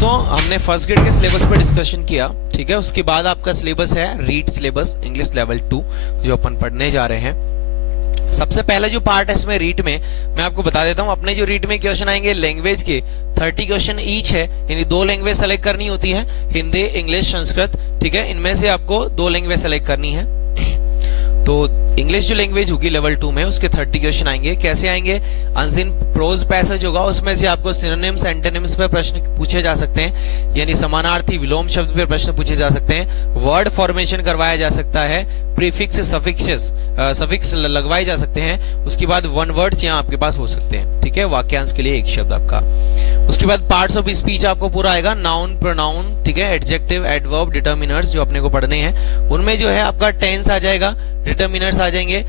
दोस्तों हमने first grade के सिलेबस पर डिस्कशन किया, ठीक है। उसके बाद आपका सिलेबस है रीड सिलेबस इंग्लिश लेवल 2 जो अपन पढ़ने जा रहे हैं। सबसे पहला जो पार्ट है इसमें रीड में मैं आपको बता देता हूं, अपने जो रीड में क्वेश्चन आएंगे लैंग्वेज के 30 क्वेश्चन ईच है, यानी 2 लैंग्वेज सेलेक्ट करनी होती है, हिंदी इंग्लिश संस्कृत, ठीक है। इनमें से आपको 2 लैंग्वेज सेलेक्ट करनी है। तो इंग्लिश जो लैंग्वेज होगी लेवल 2 में उसके 30 क्वेश्चन आएंगे। कैसे आएंगे? अनसीन प्रोज पैसेज होगा, उसमें से आपको सिनोनिम्स एंटोनिम्स पे प्रश्न पूछे जा सकते हैं, यानी समानार्थी विलोम शब्द पे प्रश्न पूछे जा सकते हैं, वर्ड फॉर्मेशन करवाया जा सकता है, प्रीफिक्स सफिक्स लगवाए जा सकते हैं। उसके बाद वन वर्ड्स यहाँ आपके पास हो सकते हैं, ठीक है, वाक्यांश के लिए एक शब्द आपका। उसके बाद पार्ट्स ऑफ स्पीच आपको पूरा आएगा, नाउन प्रोनाउन, ठीक है, एडजेक्टिव एडवर्ब डिटर्मिनर्स जो अपने को पढ़ने हैं। उनमें जो है आपका टेंस आ जाएगा, डिटर्मिनर्स आ जाएंगे,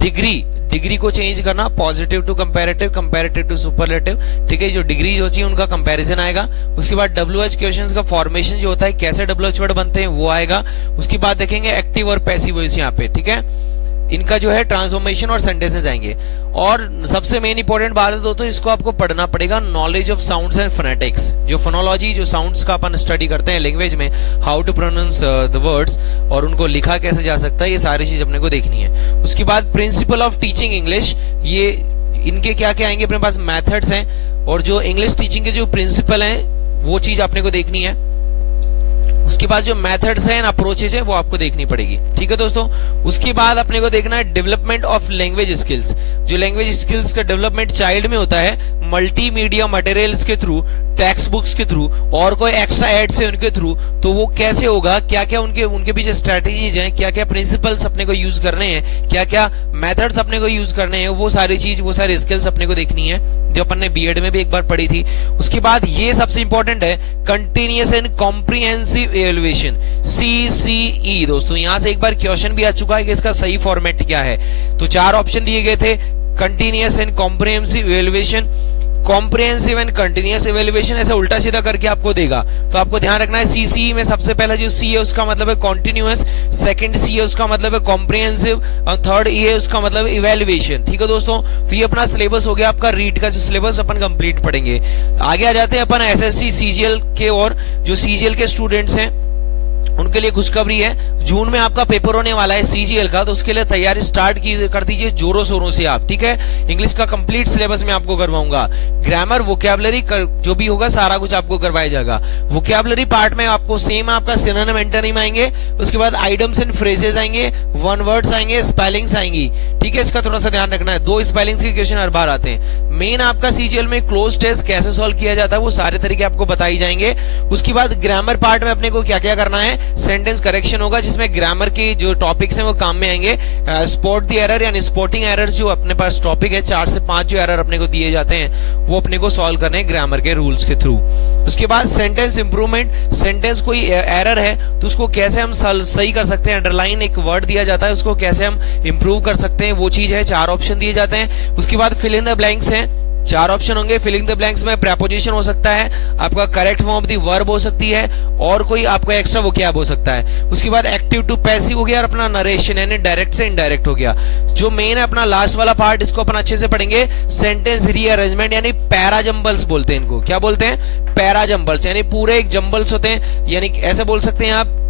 डिग्री को चेंज करना, positive to comparative, comparative to superlative, ठीक है। जो डिग्री जो चाहिए उनका कंपैरिजन आएगा। उसके बाद WH क्वेश्चंस का फॉर्मेशन जो होता है, कैसे WH वर्ड बनते हैं वो आएगा। उसके बाद देखेंगे एक्टिव और पैसिव वॉइस यहाँ पे, ठीक है, इनका जो है ट्रांसफॉर्मेशन और सेंटेंसेस आएंगे। और सबसे मेन इंपॉर्टेंट बात है दोस्तों, इसको आपको पढ़ना पड़ेगा, knowledge of sounds and phonetics, जो फोनोलॉजी जो साउंड्स का अपन स्टडी करते हैं लैंग्वेज में, how to pronounce the words और उनको लिखा कैसे जा सकता है, ये सारी चीज अपने को देखनी है। उसके बाद प्रिंसिपल ऑफ टीचिंग इंग्लिश, ये इनके क्या क्या आएंगे अपने पास, मेथड्स हैं, और जो इंग्लिश टीचिंग के जो प्रिंसिपल हैं वो चीज अपने को देखनी है। उसके बाद जो मेथड्स हैं अप्रोचेज है वो आपको देखनी पड़ेगी, ठीक है दोस्तों। उसके बाद अपने को देखना है डेवलपमेंट ऑफ लैंग्वेज स्किल्स, जो लैंग्वेज स्किल्स का डेवलपमेंट चाइल्ड में होता है मल्टीमीडिया मटेरियल्स के थ्रू, टेक्स्ट बुक्स के थ्रू और कोई एक्स्ट्रा एड्स है उनके थ्रू, तो वो कैसे होगा, क्या क्या उनके पीछे स्ट्रेटेजीज हैं, क्या क्या प्रिंसिपल्स अपने को यूज करने हैं, क्या क्या मेथड्स अपने को यूज करने हैं, वो सारी स्किल्स अपने को देखनी है, जो अपन ने बीएड में भी एक बार पढ़ी थी। उसके बाद ये सबसे इंपॉर्टेंट है continuous and comprehensive evaluation, CCE। दोस्तों यहां से एक बार क्वेश्चन भी आ चुका है कि इसका सही फॉर्मेट क्या है। तो 4 ऑप्शन दिए गए थे, continuous and comprehensive evaluation, comprehensive and continuous evaluation, ऐसा उल्टा सीधा करके आपको देगा। तो आपको ध्यान रखना है CCE में सबसे पहला जो C है उसका मतलब है कॉन्टिन्यूअस, सेकंड C है उसका मतलब है कॉम्प्रिहेंसिव, और थर्ड E है उसका मतलब इवैल्यूएशन, ठीक है दोस्तों। तो ये अपना सिलेबस हो गया आपका रीड का, जो सिलेबस अपन कंप्लीट पढ़ेंगे। आगे आ जाते हैं अपन SSC CGL के, और जो CGL के स्टूडेंट्स हैं उनके लिए खुशखबरी है, जून में आपका पेपर होने वाला है CGL का, तो उसके लिए तैयारी स्टार्ट कर दीजिए जोरों शोरों से आप, ठीक है। इंग्लिश का कंप्लीट सिलेबस मैं आपको करवाऊंगा, ग्रामर वोकैबुलरी जो भी होगा सारा कुछ आपको करवाया जाएगा। वोकैबुलरी पार्ट में आपको सेम आपका सिनोनिम एंटोनिम आएंगे, उसके बाद आइटम्स एंड फ्रेजेस आएंगे, वन वर्ड्स आएंगे, स्पेलिंग्स आएंगी, ठीक है। इसका थोड़ा सा ध्यान रखना है, 2 स्पेलिंग्स के क्वेश्चन हर बार आते हैं। मेन आपका CGL में क्लोज टेस्ट कैसे सॉल्व किया जाता है वो सारे तरीके आपको बताई जाएंगे। उसके बाद ग्रामर पार्ट में अपने को क्या क्या करना है, सेंटेंस करेक्शन होगा जिसमें ग्रामर की जो टॉपिक्स हैं वो काम में आएंगे। स्पॉट द एरर यानी स्पॉटिंग एरर्स जो अपने पास टॉपिक है, 4 से 5 जो एरर अपने को दिए जाते हैं वो अपने को सॉल्व करने हैं ग्रामर के रूल्स के थ्रू। उसके बाद सेंटेंस इंप्रूवमेंट, सेंटेंस कोई एरर है तो उसको कैसे हम सही कर सकते हैं, अंडरलाइन एक वर्ड दिया जाता है उसको कैसे हम इंप्रूव कर सकते हैं, वो चीज है। 4 ऑप्शन दिए जाते हैं। उसके बाद फिल इन द ब्लैंक्स हैं, 4 ऑप्शन होंगे। फिलिंग द ब्लैंक्स में प्रेपोजिशन हो सकता है, आपका correct form of the verb हो सकती है, और कोई आपका एक्स्ट्रा वोकैब हो सकता है। उसके बाद एक्टिव टू पैसिव हो गया, और अपना नरेशन यानी डायरेक्ट से इनडायरेक्ट हो गया। जो मेन है अपना लास्ट वाला पार्ट, इसको अपन अच्छे से पढ़ेंगे, सेंटेंस रीअरेंजमेंट यानी पैरा जंबल्स बोलते हैं इनको। क्या बोलते हैं? पैरा जंबल्स, यानी पूरे एक जंबल्स होते हैं, यानी ऐसे बोल सकते हैं आप,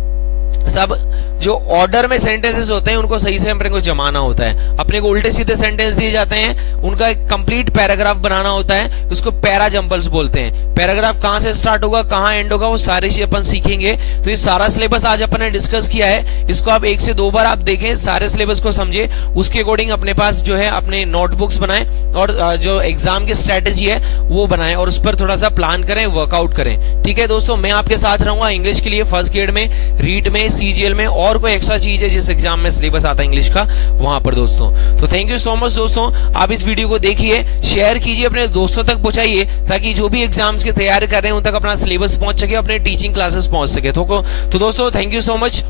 सब जो ऑर्डर में सेंटेंसेस होते हैं उनको सही से अपने को जमाना होता है। अपने को उल्टे सीधे सेंटेंस दिए जाते हैं, उनका एक कंप्लीट पैराग्राफ बनाना होता है, उसको पैरा जंबल्स बोलते हैं। पैराग्राफ कहां से स्टार्ट होगा कहां एंड होगा वो सारी चीज अपन सीखेंगे। तो ये सारा सिलेबस आज अपन ने डिस्कस किया है, इसको आप 1 से 2 बार आप देखें, सारे सिलेबस को समझे, उसके अकॉर्डिंग अपने पास जो है अपने नोटबुक्स बनाएं, और जो एग्जाम की स्ट्रेटेजी है वो बनाएं, और उस पर थोड़ा सा प्लान करें, वर्कआउट करें, ठीक है दोस्तों। मैं आपके साथ रहूंगा इंग्लिश के लिए फर्स्ट ग्रेड में, रीड में, CGL में, और कोई एक्स्ट्रा चीज है जिस एग्जाम में सिलेबस आता है इंग्लिश का वहां पर दोस्तों। तो थैंक यू सो मच दोस्तों, आप इस वीडियो को देखिए, शेयर कीजिए, अपने दोस्तों तक पहुंचाइए, ताकि जो भी एग्जाम्स की तैयारी कर रहे हैं उन तक अपना सिलेबस पहुंच सके, अपने टीचिंग क्लासेस पहुंच सके। तो दोस्तों थैंक यू सो मच।